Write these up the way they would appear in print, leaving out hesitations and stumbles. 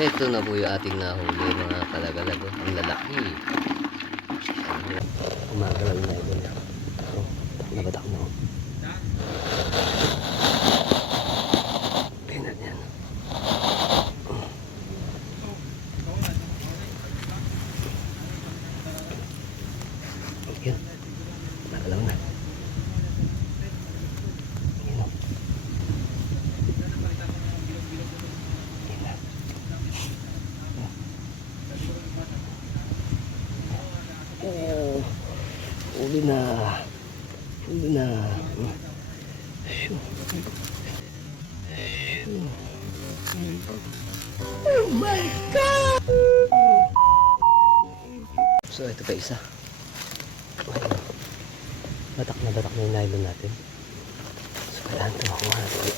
Ito na po yung ating nahuli mga kalagalag. Oh. Ang lalaki. Umagalaw na ito na. Oh, nabatak na. Oh. Tingnan yan. Oh. Yan. Nagalaw na. Yan. Oh, uli na. Uli na. Shoo. Shoo. Oh my God! So ito pa isa. Batak na yung nylon natin. So kailangan ito makuha natin.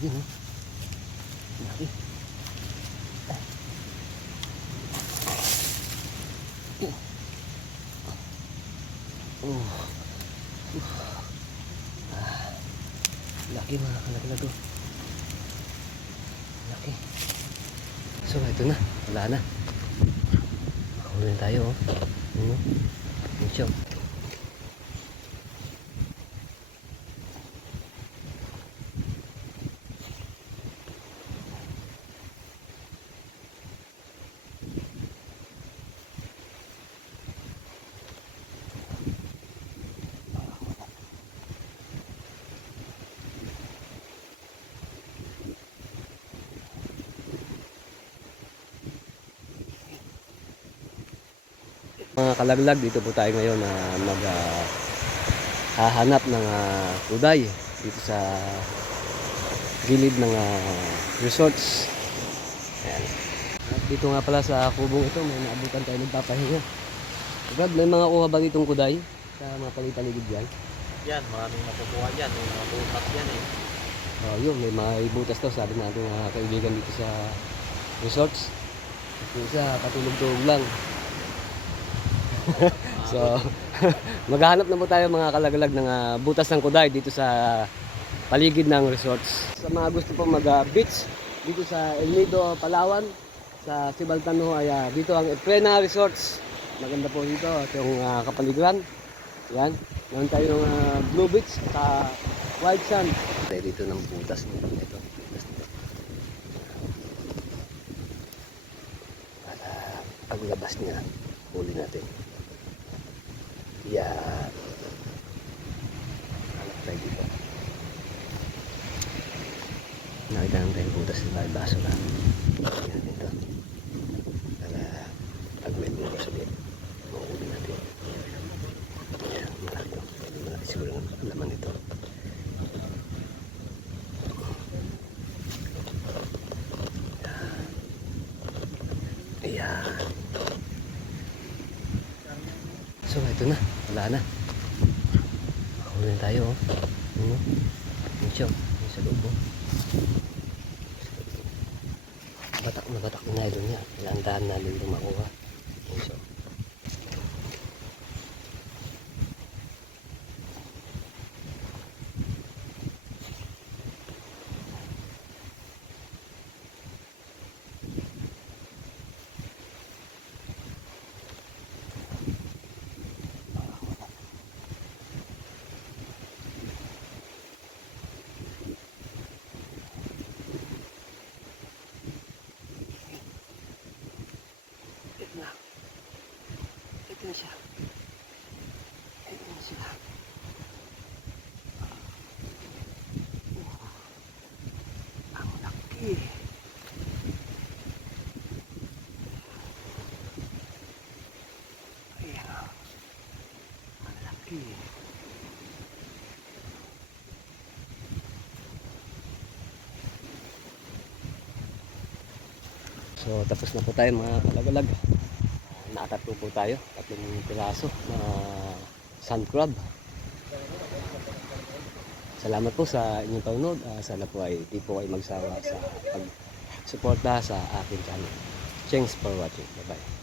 Yun o. Laki. Oh. Laki mga kalaglag o. Laki. So ito na. Wala na. Makahuli na tayo o. Medyo. Mga kalaglag, dito po tayo ngayon na hahanap ng kuday dito sa gilid ng resorts. Ayan. At dito nga pala sa kubong ito may naabutan tayo nagpapahinga. Brad, may mga kuha ba ditong kuday sa mga paligid yan? Yan, maraming makukuha dyan. May mga butas yan eh. Oh, yun, may mga ibutas to, sabi natin mga kaibigan dito sa resorts. Yung isa, patulog-tulog lang. So, maghahanap na po tayo mga kalagalag ng butas ng kuday dito sa paligid ng resorts. Sa mga gusto po mag-beach dito sa El Nido, Palawan, sa Sibaltan ho, ay dito ang Eprena Resorts. Maganda po dito at yung kapaligiran. Yan, meron tayong Blue Beach sa White Sand. Tayo dito ng butas nito. Para paglabas niya, huli natin. Yan. Hanap tayo dito. Nakita naman tayong butas sa baso lang. Yan dito. Para pag may butas ulit, mahuli natin. Yan, malaki ito. Malaki siguro ang laman ito. Ayan. So ito na, wala na. Makahuli na tayo. Medyo, sa loob. Batak na nylon niya. Ilandahan namin yung makuha. So, ito na siya. Ito na siya. Ang laki. Ayan. Ang laki. So So tapos na po tayo mga kalagalag. Nakatatlo po tayo, 3 piraso na sand crab. Salamat po sa inyong panonood. Sana po ay di po kayo magsawa sa pag-suporta sa aking channel. Thanks for watching. Bye bye.